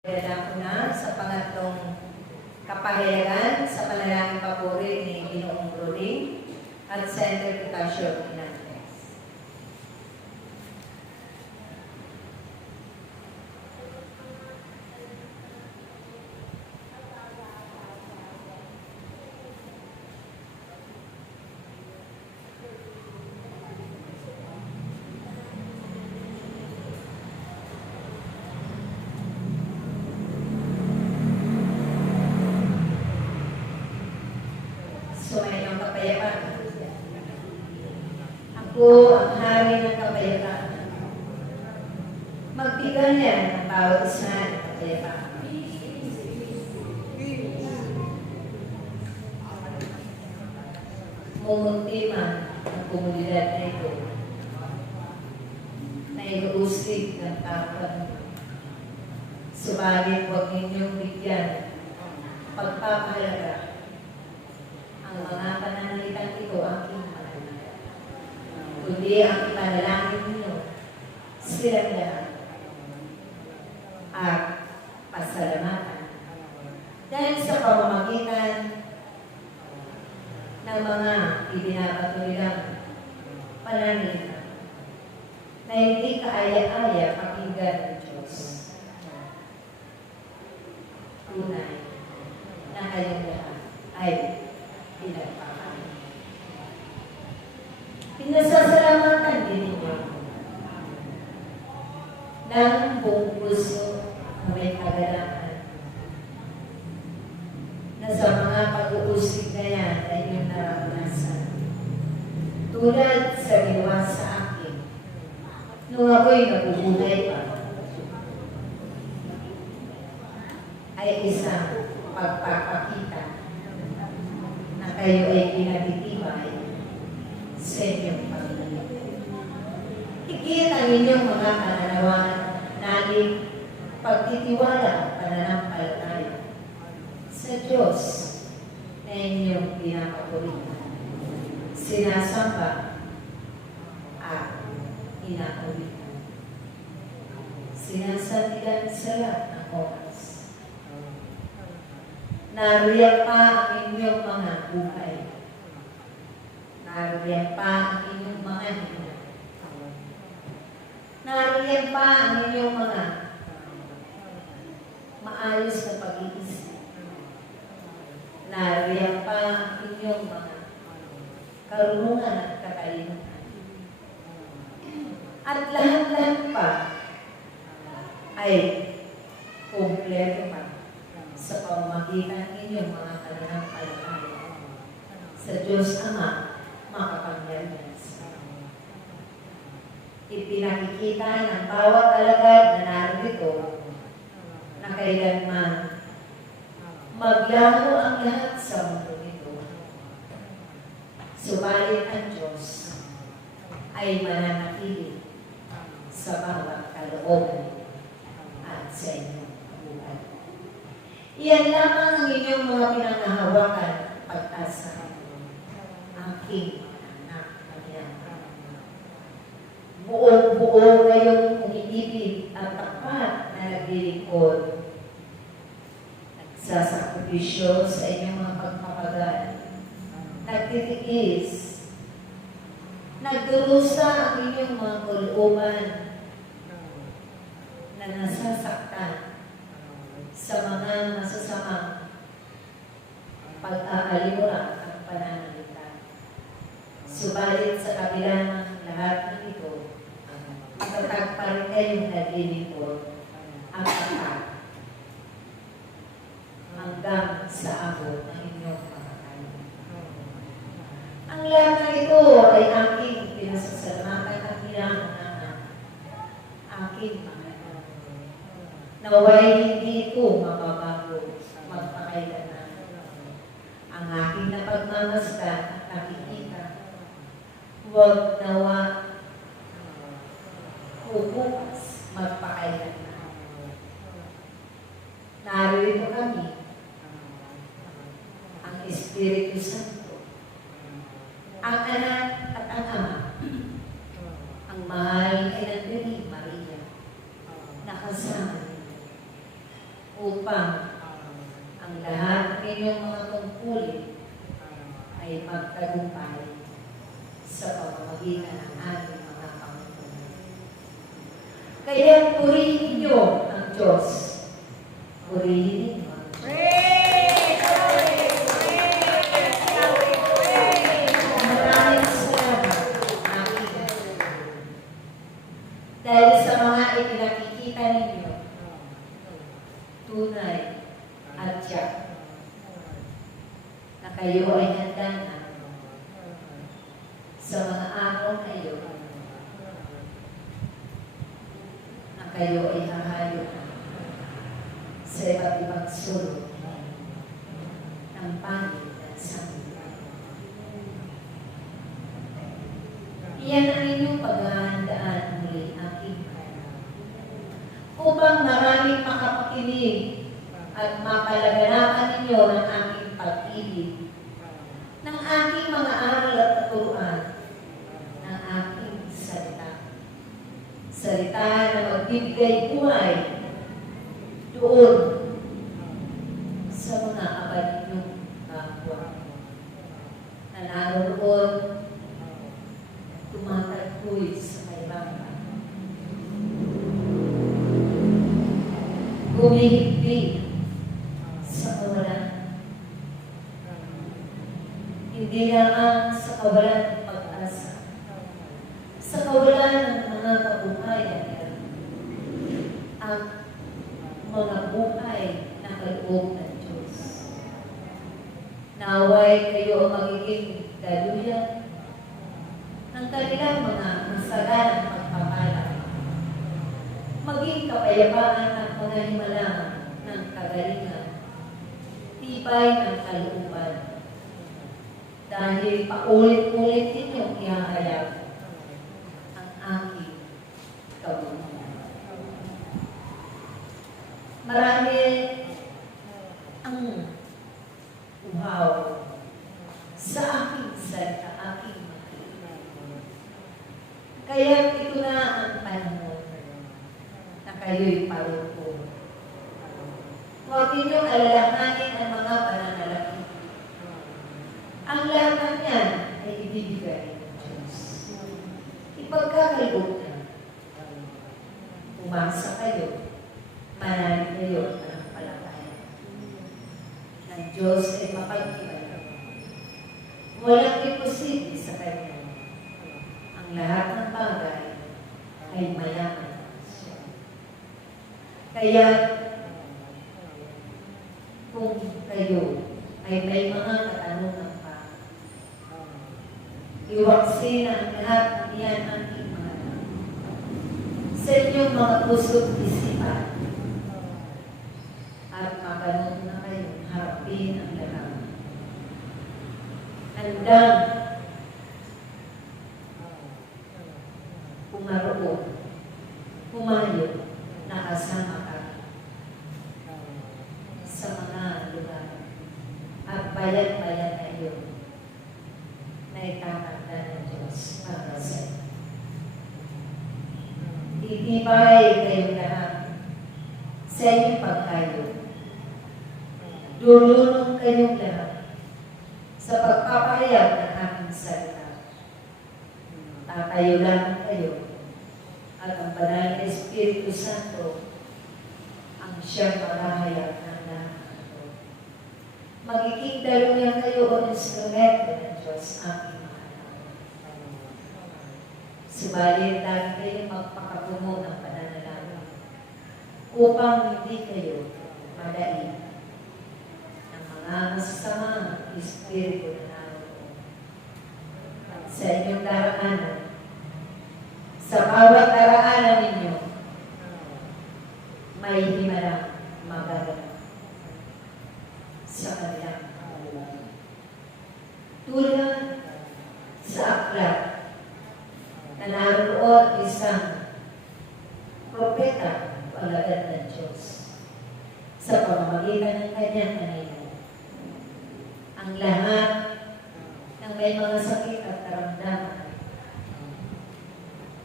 Dala ko na sa pangatlong kapahayagan sa panalangin papuri ni Ginoong Roling at sa interpretasyon ni Nantes. Sumainang kapayapaan. Ako ang hari ng kapayapaan. Magbigay niya ng bawat isa ng kapayapaan. Mumunti man ang komunidad na ito na inuusig ng tapan. Subalit huwag ninyong bigyan pagpapahalaga ang mga pananalitang ito aking pananalig. Kundi ang ipanalangin ninyo silang lahat at pasalamatan dahil sa pamamagitan ng mga ibinabato nilang pananalita na hindi kaaya-aya pakinggan ng Diyos. Tunay na kayong lahat ay pinagpapalit. Pinasasalamatan din ninyo ng buong puso na may kagalakan na sa mga pag-uusig na yan ay inyong naranasan. Tulad sa ginawa sa akin nung ako'y nabubuhay pa ay isang pagpapakita na kayo ay pinagtitibay sa inyong pamilya. Higit ang inyong mga pananawan, nalig, pagtitiwala, pananampalataya sa Diyos na inyong pinapapuritan, sinasamba at inaulitan. Sinasandigan sa lahat ng oras. Nariyan pa ang inyong mga buhay. Nariyan pa ang inyong mga hina. Nariyan pa ang inyong mga maayos na pag-iisip. Nariyan pa ang inyong mga karunungan at kakalimutan. At lahat-lahat pa ay kumpleto pa sa pamamagitan ng inyong mga pananampalataya sa Diyos Ama makapangyarihan. Ipinakikita ng bawat alagad na narito na kailanman maglaho ang lahat sa mundo nito. Subalit ang Diyos ay mananatili sa bawat kalooban at sa inyong buhay. Iyan lamang ang inyong mga pinangahawakan pag-asa. Aking anak na yan. Buong-buo ngayong umiibig at tapat na naglilingkod. Nagsasakripisyo sa inyong mga pagpapagal. Nagtitiis. Nagdurusa ang inyong mga kulooban na nasasaktan sa mga masasamang pag-aalimura at pananalita. Subalit sa kabila ng lahat ng ito, matatag pa rin kayong naglilingkod ang tapat hanggang sa abot ng inyong makakaya. Ang lahat ng ito ay aking pinasasalamatan at pinangunahan. Aking mga naway hindi ko mababago magpakailanman. Ang aking napagmamasdan at nakikita, huwag nawa bukas magpakailanman. Narito kami, ang Espiritu Santo, ang Anak at ang Ama, ang mahal ay ng Birheng Maria, nakasama upang ang lahat ng inyong mga tungkulin ay magtagumpay sa pamamagitan ng ating mga Panginoon. Kaya purihin niyo ang Diyos. Purihin niyo ang Diyos. Maraming salamat, aking dahil sa mga ipinakikita ninyo, tunay at tiyak na kayo ay handa na sa mga araw na iyon na kayo ay hahayo sa iba't ibang sulok ng pangit at sanggol. Iyan ang inyong paghahandaan muli, aking upang maraming makapakinig at mapalaganapan ninyo ng aking pag-ibig, ng aking mga aral at turuan, ng aking salita. Salita na magbibigay buhay doon sa mga abad ninyong kapwa na naroon tumatagpuy sa kailangan. Humihigpit sa kawalan. Hindi lamang sa kawalan ng pag-asa, sa kawalan ng mga kabuhayan ang mga buhay na kaloob ng Diyos. Naway kayo ang magiging daluyan ng kanilang mga masaganang pagpapala, maging kapayapaan ng mga himala ng kagalingan, tibay ng kalooban, dahil paulit-ulit ninyong ihahayag ang aking kabutihan. Marami ang uhaw sa aking salita, aking kaya ito na ang panahon na kayo'y parupo. Huwag ninyong alalahanin ang mga pananalangin. Ang lahat ng yan ay ibibigay ng Diyos. Ipagkakaloob na. Umasa kayo, manalig kayo ng palakaya. Ng Diyos ay mapagkibay. Walang imposible sa Kanya. Lahat ng bagay ay mayaman. Kaya, kung kayo ay may mga katanungan pa, iwaksin ang lahat ng iyan ang mga sa inyong mga puso't isipan at mapanong na kayo harapin ang lahat. Handang pumaroon, pumayo, nakasama ka sa mga lugar at bayan-bayan na iyon na itatanda ng Diyos para sa iyo. Itibay kayong lahat sa inyong pagkayo. Dulunong kayong lahat sa pagpapahayag ng aking salita. Tatayo lang kayo at ang banal na Espiritu Santo ang siyang marahayag ng lahat ito. Magiging daluyan kayo o instrumento ng Diyos aking mahal. Subalit lagi kayo magpakapuno ng pananalangin upang hindi kayo madali ng mga masasamang Espiritu na naroon sa inyong daraanan. Sa bawat daraanan ninyo, may himalang magaganap sa kanilang kaluwan. Tulad sa aklat na naroon isang propeta o alagad ng Diyos sa pamamagitan ng kanyang kanina. Ang lahat ng may mga sakit at karamdaman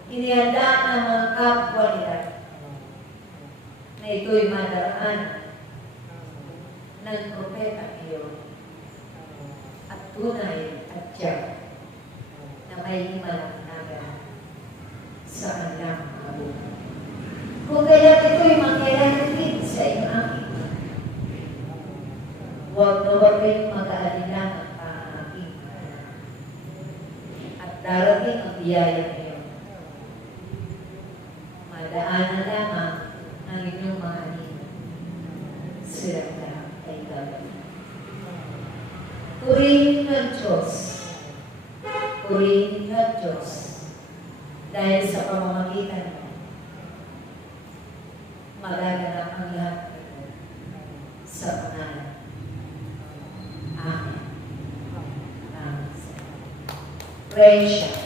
inihanda ang mga kapwa nila na ito'y madaraan ng propeta iyon at tunay at tiyak na may himalagnagan sa kanilang mga buhay. Kung kaya't ito'y mangyayari sa inyong aking, huwag na huwag kayong mag-aalinlangan pa ang aking at darating ang biyaya niyo. Madaanan lamang ang inyong mga anino. Sila na ay gagawin. Purihin ng Diyos. Purihin ng Diyos. Dahil sa pamamagitan mo, magaganap ang lahat sa pangalan. Amen. Amen. Praise siya.